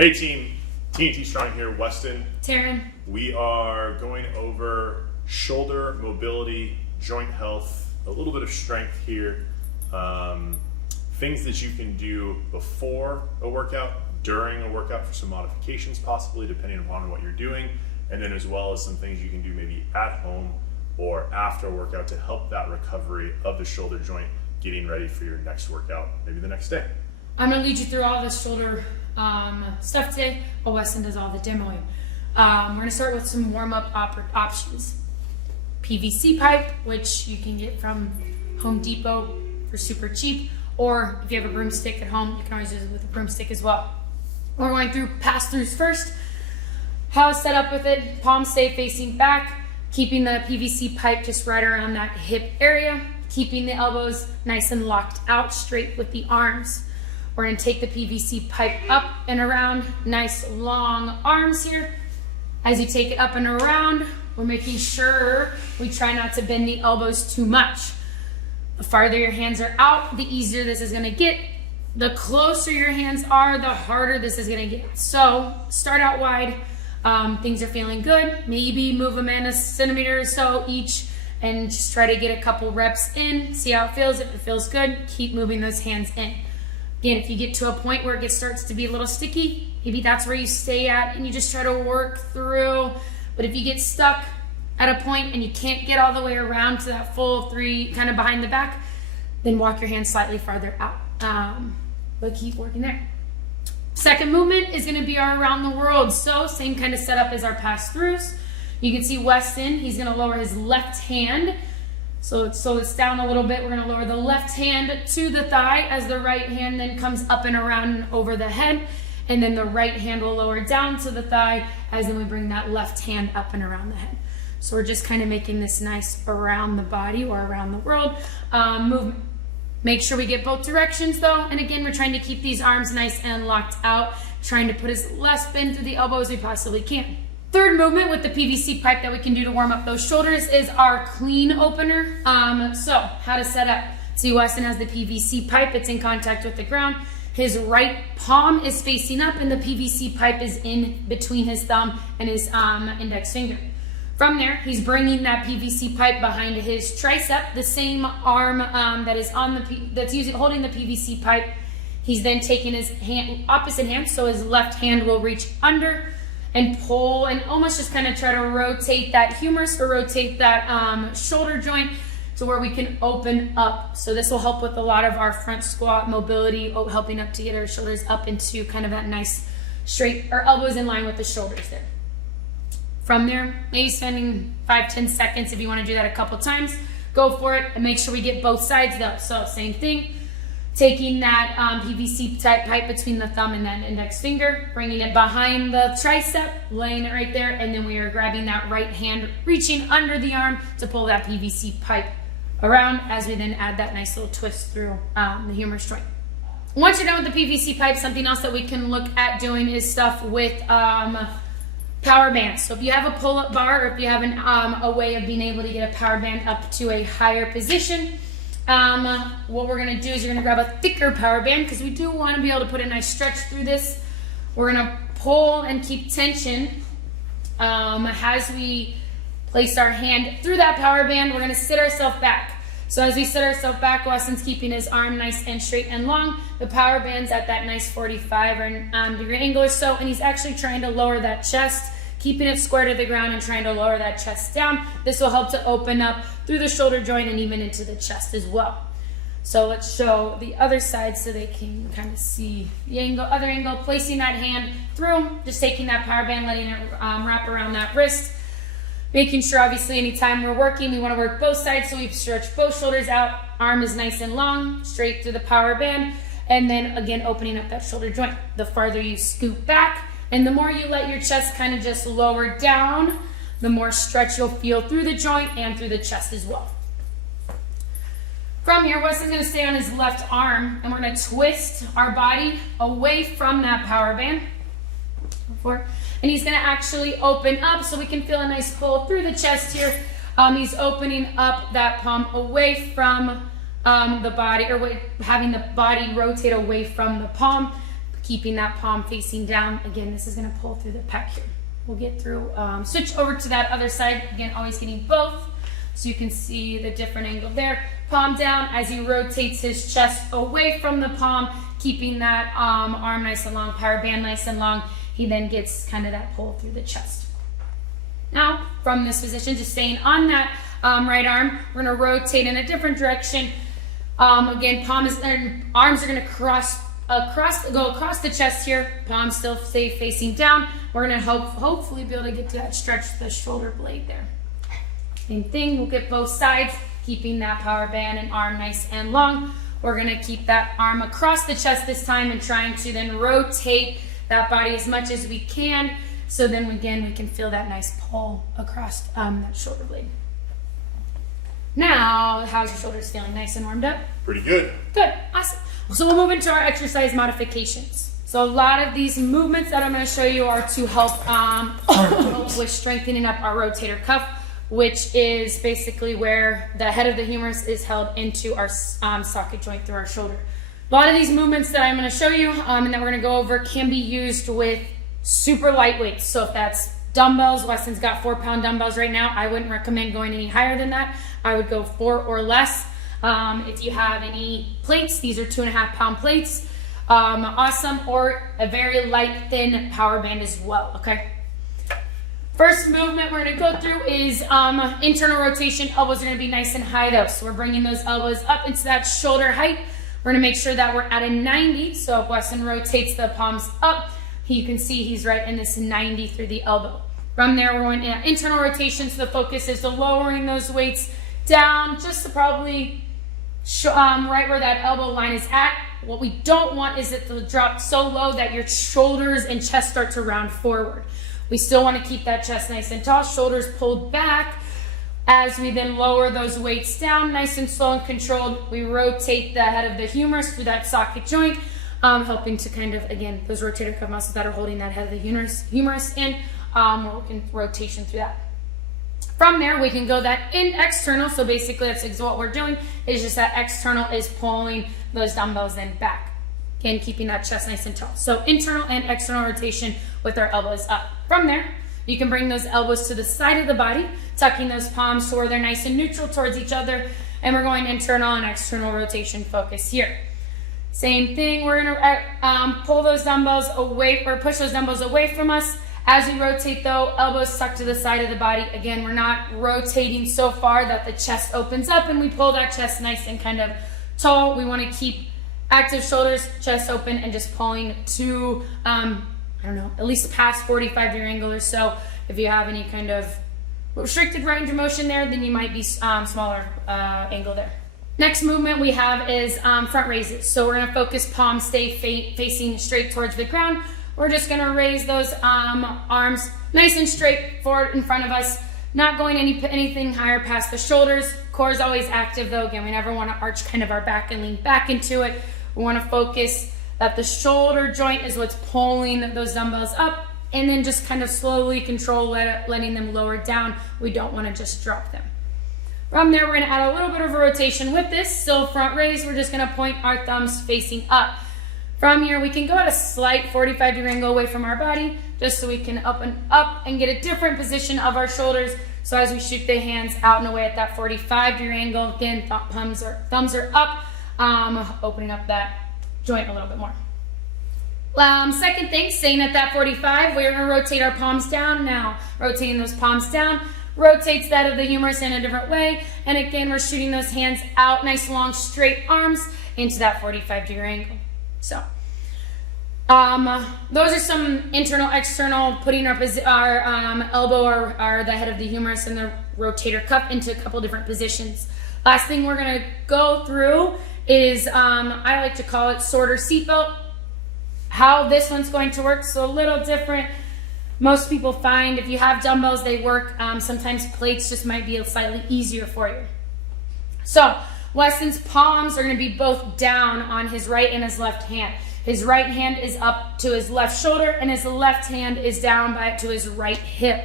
Hey team, TnTStrong here, Weston. Taryn. We are going over shoulder mobility, joint health, a little bit of strength here, things that you can do before a workout, during a workout for some modifications possibly depending upon what you're doing, and then as well as some things you can do maybe at home or after a workout to help that recovery of the shoulder joint getting ready for your next workout, maybe the next day. I'm going to lead you through all the shoulder stuff today, while Weston does all the demoing. We're going to start with some warm-up options. PVC pipe, which you can get from Home Depot for super cheap, or if you have a broomstick at home, you can always use it with a broomstick as well. We're going through pass-throughs first. How to set up with it: palms stay facing back, keeping the PVC pipe just right around that hip area, keeping the elbows nice and locked out straight with the arms. We're going to take the PVC pipe up and around, nice long arms here. As you take it up and around, we're making sure we try not to bend the elbows too much. The farther your hands are out, the easier this is going to get. The closer your hands are, the harder this is going to get. So start out wide. Things are feeling good. Maybe move them in a centimeter or so each and just try to get a couple reps in. See how it feels. If it feels good, keep moving those hands in. Again, if you get to a point where it starts to be a little sticky, maybe that's where you stay at and you just try to work through. But if you get stuck at a point and you can't get all the way around to that full three kind of behind the back, then walk your hands slightly farther out. But keep working there. Second movement is going to be our around the world. So same kind of setup as our pass-throughs. You can see Weston, he's going to lower his left hand. So it's down a little bit. We're going to lower the left hand to the thigh as the right hand then comes up and around and over the head. And then the right hand will lower down to the thigh as then we bring that left hand up and around the head. So we're just kind of making this nice around the body or around the world movement. Make sure we get both directions though. And again, we're trying to keep these arms nice and locked out, trying to put as less bend through the elbow as we possibly can. Third movement with the PVC pipe that we can do to warm up those shoulders is our clean opener. So how to set up. See, Weston has the PVC pipe. It's in contact with the ground. His right palm is facing up and the PVC pipe is in between his thumb and his index finger. From there, he's bringing that PVC pipe behind his tricep, the same arm that is on the holding the PVC pipe. He's then taking his opposite hand, so his left hand will reach under and pull and almost just kind of try to rotate that humerus or rotate that shoulder joint to where we can open up. So this will help with a lot of our front squat mobility, helping up to get our shoulders up into kind of that nice straight, our elbows in line with the shoulders there. From there, maybe spending 5-10 seconds. If you want to do that a couple times, go for it, and make sure we get both sides though. So same thing. Taking that PVC type pipe between the thumb and that index finger, bringing it behind the tricep, laying it right there, and then we are grabbing that right hand, reaching under the arm to pull that PVC pipe around as we then add that nice little twist through the humerus joint. Once you're done with the PVC pipe, something else that we can look at doing is stuff with power bands. So if you have a pull-up bar, or if you have a way of being able to get a power band up to a higher position, what we're going to do is you're going to grab a thicker power band because we do want to be able to put a nice stretch through this. We're going to pull and keep tension as we place our hand through that power band. We're going to sit ourselves back. So as we sit ourselves back, Weston's keeping his arm nice and straight and long. The power band's at that nice 45 degree angle or so, and he's actually trying to lower that chest, keeping it square to the ground and trying to lower that chest down. This will help to open up through the shoulder joint and even into the chest as well. So let's show the other side so they can kind of see the other angle. Placing that hand through, just taking that power band, letting it wrap around that wrist. Making sure, obviously, anytime we're working, we want to work both sides, so we stretch both shoulders out. Arm is nice and long, straight through the power band, and then again opening up that shoulder joint. The farther you scoop back, and the more you let your chest kind of just lower down, the more stretch you'll feel through the joint and through the chest as well. From here, Weston's going to stay on his left arm, and we're going to twist our body away from that power band. And he's going to actually open up so we can feel a nice pull through the chest here. He's opening up that palm away from the body, or having the body rotate away from the palm. keeping that palm facing down. Again, this is going to pull through the pec here. We'll get through, switch over to that other side. Again, always getting both. So you can see the different angle there. Palm down as he rotates his chest away from the palm, keeping that arm nice and long, power band nice and long. He then gets kind of that pull through the chest. Now, from this position, just staying on that right arm, we're gonna rotate in a different direction. Again, arms are gonna go across the chest here. Palms still stay facing down. We're gonna hopefully be able to get to that stretch of the shoulder blade there. Same thing, we'll get both sides, keeping that power band and arm nice and long. We're gonna keep that arm across the chest this time and trying to then rotate that body as much as we can. So then again, we can feel that nice pull across that shoulder blade. Now, how's your shoulders feeling? Nice and warmed up? Pretty good. Good, awesome. So we'll move into our exercise modifications. So a lot of these movements that I'm gonna show you are to help with strengthening up our rotator cuff, which is basically where the head of the humerus is held into our socket joint through our shoulder. A lot of these movements that I'm going to show you and that we're going to go over can be used with super light weights. So if that's dumbbells, Weston's got 4-pound dumbbells right now. I wouldn't recommend going any higher than that. I would go 4 or less. If you have any plates, these are 2.5-pound plates. Awesome. Or a very light, thin power band as well. Okay. First movement we're going to go through is internal rotation. Elbows are going to be nice and high though. So we're bringing those elbows up into that shoulder height. We're going to make sure that we're at a 90. So if Weston rotates the palms up, you can see he's right in this 90 through the elbow. From there, we're going to internal rotation. So the focus is to lowering those weights down just to probably right where that elbow line is at. What we don't want is it to drop so low that your shoulders and chest start to round forward. We still want to keep that chest nice and tall, shoulders pulled back. As we then lower those weights down, nice and slow and controlled, we rotate the head of the humerus through that socket joint, helping to kind of, again, those rotator cuff muscles that are holding that head of the humerus in, we're working rotation through that. From there, we can go that in external, so basically that's what we're doing, is just that external is pulling those dumbbells then back. Again, keeping that chest nice and tall. So internal and external rotation with our elbows up. From there, you can bring those elbows to the side of the body, tucking those palms so where they're nice and neutral towards each other, and we're going internal and external rotation focus here. Same thing, we're gonna pull those dumbbells away, or push those dumbbells away from us. As we rotate though, elbows tucked to the side of the body. Again, we're not rotating so far that the chest opens up and we pull that chest nice and kind of tall. We wanna keep active shoulders, chest open, and just pulling to, I don't know, at least past 45-degree angle or so. If you have any kind of restricted range of motion there, then you might be smaller angle there. Next movement we have is front raises. So we're gonna focus palms stay facing straight towards the ground. We're just gonna raise those arms nice and straight forward in front of us, not going anything higher past the shoulders. Core is always active though. Again, we never wanna arch kind of our back and lean back into it. We wanna focus that the shoulder joint is what's pulling those dumbbells up, and then just kind of slowly control letting them lower down. We don't wanna just drop them. From there, we're gonna add a little bit of a rotation with this. Still front raise, we're just gonna point our thumbs facing up. From here, we can go at a slight 45-degree angle away from our body, just so we can up and get a different position of our shoulders. So as we shoot the hands out and away at that 45-degree angle, again, thumbs are up, opening up that joint a little bit more. Second thing, staying at that 45, we're gonna rotate our palms down now. Rotating those palms down, rotates that of the humerus in a different way. And again, we're shooting those hands out, nice long straight arms into that 45-degree angle. So, those are some internal, external, putting our elbow or the head of the humerus and the rotator cuff into a couple different positions. Last thing we're gonna go through is, I like to call it sorter seatbelt. How this one's going to work, so a little different. Most people find if you have dumbbells, they work. Sometimes plates just might be slightly easier for you. So Weston's palms are going to be both down on his right and his left hand. His right hand is up to his left shoulder, and his left hand is down to his right hip.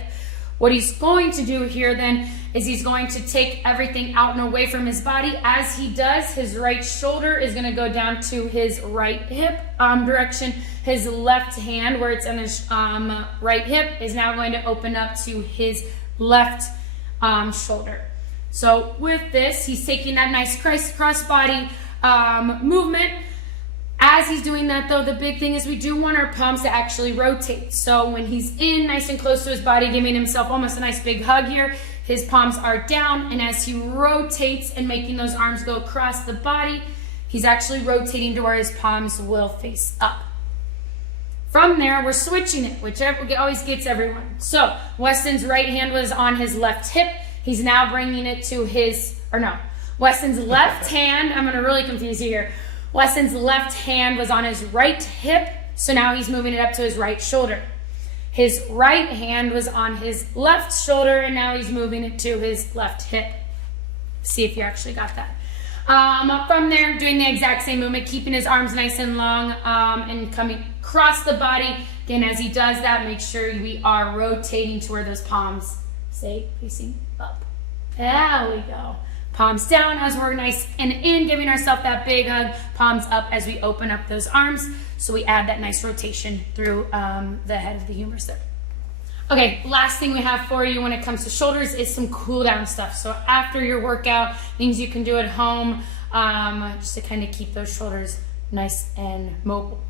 What he's going to do here then is he's going to take everything out and away from his body. As he does, his right shoulder is going to go down to his right hip direction. His left hand, where it's on his right hip, is now going to open up to his left shoulder. So with this, he's taking that nice cross body movement. As he's doing that though, the big thing is we do want our palms to actually rotate. So when he's in nice and close to his body, giving himself almost a nice big hug here, his palms are down, and as he rotates and making those arms go across the body, he's actually rotating to where his palms will face up. From there, we're switching it, which always gets everyone. So Weston's right hand was on his left hip. He's now bringing it to Weston's left hand. I'm gonna really confuse you here. Weston's left hand was on his right hip, so now he's moving it up to his right shoulder. His right hand was on his left shoulder, and now he's moving it to his left hip. See if you actually got that. From there, doing the exact same movement, keeping his arms nice and long and coming across the body. Again, as he does that, make sure we are rotating to where those palms stay facing up. There we go. Palms down as we're nice and in, giving ourselves that big hug. Palms up as we open up those arms. So we add that nice rotation through the head of the humerus there. Okay, last thing we have for you when it comes to shoulders is some cool down stuff. So after your workout, things you can do at home just to kind of keep those shoulders nice and mobile.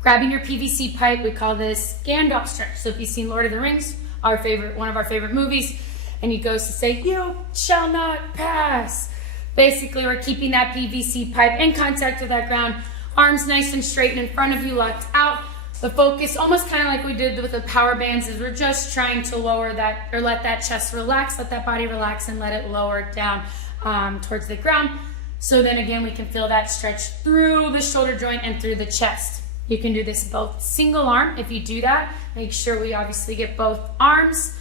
Grabbing your PVC pipe, we call this Gandalf stretch. So if you've seen Lord of the Rings, one of our favorite movies, and he goes to say, "You shall not pass." Basically, we're keeping that PVC pipe in contact with that ground, arms nice and straight and in front of you, locked out. The focus, almost kind of like we did with the power bands, is we're just trying to lower that, or let that chest relax, let that body relax, and let it lower down towards the ground. So then again, we can feel that stretch through the shoulder joint and through the chest. You can do this both single arm. If you do that, make sure we obviously get both arms.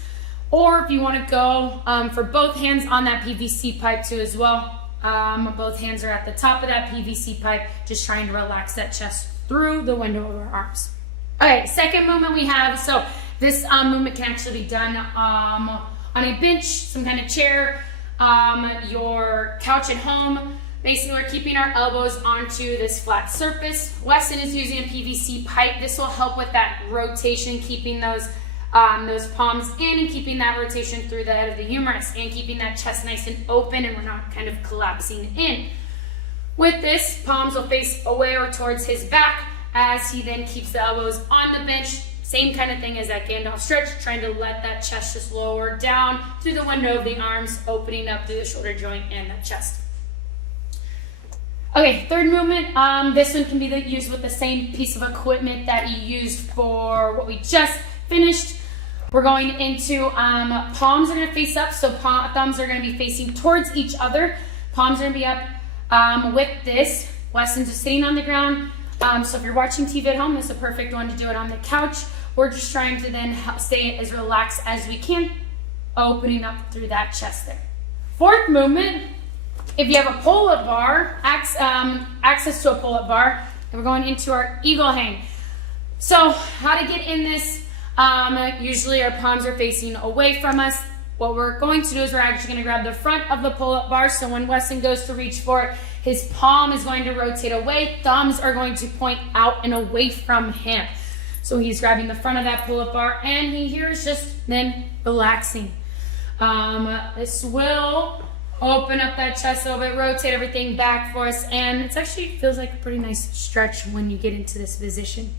Or if you want to go for both hands on that PVC pipe too as well. Both hands are at the top of that PVC pipe, just trying to relax that chest through the window of our arms. Okay, second movement we have, so this movement can actually be done on a bench, some kind of chair, your couch at home. Basically, we're keeping our elbows onto this flat surface. Weston is using a PVC pipe. This will help with that rotation, keeping those palms in and keeping that rotation through the head of the humerus and keeping that chest nice and open, and we're not kind of collapsing in. With this, palms will face away or towards his back as he then keeps the elbows on the bench. Same kind of thing as that Gandalf stretch, trying to let that chest just lower down through the window of the arms, opening up through the shoulder joint and the chest. Okay, third movement, this one can be used with the same piece of equipment that you used for what we just finished. We're going into palms are going to face up, so thumbs are going to be facing towards each other. Palms are going to be up. With this, Weston's just sitting on the ground. So if you're watching TV at home, this is a perfect one to do it on the couch. We're just trying to then stay as relaxed as we can, opening up through that chest there. Fourth movement, if you have a pull-up bar, access to a pull-up bar, and we're going into our eagle hang. So how to get in this, usually our palms are facing away from us. What we're going to do is we're actually going to grab the front of the pull-up bar, so when Weston goes to reach for it, his palm is going to rotate away, thumbs are going to point out and away from him. So he's grabbing the front of that pull-up bar, and he here is just then relaxing. This will open up that chest a little bit, rotate everything back for us, and it actually feels like a pretty nice stretch when you get into this position.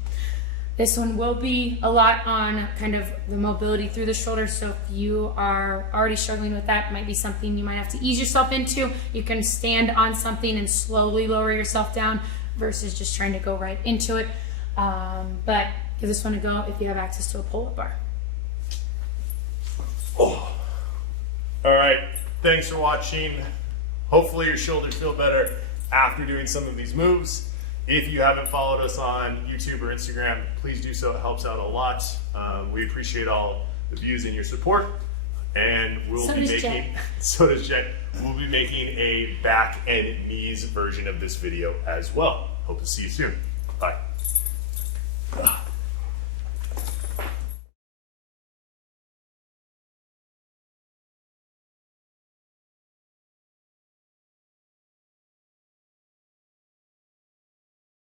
This one will be a lot on kind of the mobility through the shoulder, so if you are already struggling with that, it might be something you might have to ease yourself into. You can stand on something and slowly lower yourself down versus just trying to go right into it. But give this one a go if you have access to a pull-up bar. Oh. All right, thanks for watching. Hopefully your shoulders feel better after doing some of these moves. If you haven't followed us on YouTube or Instagram, please do so. It helps out a lot. We appreciate all the views and your support. And we'll be making, so does Jen. We'll be making a back and knees version of this video as well. Hope to see you soon. Bye.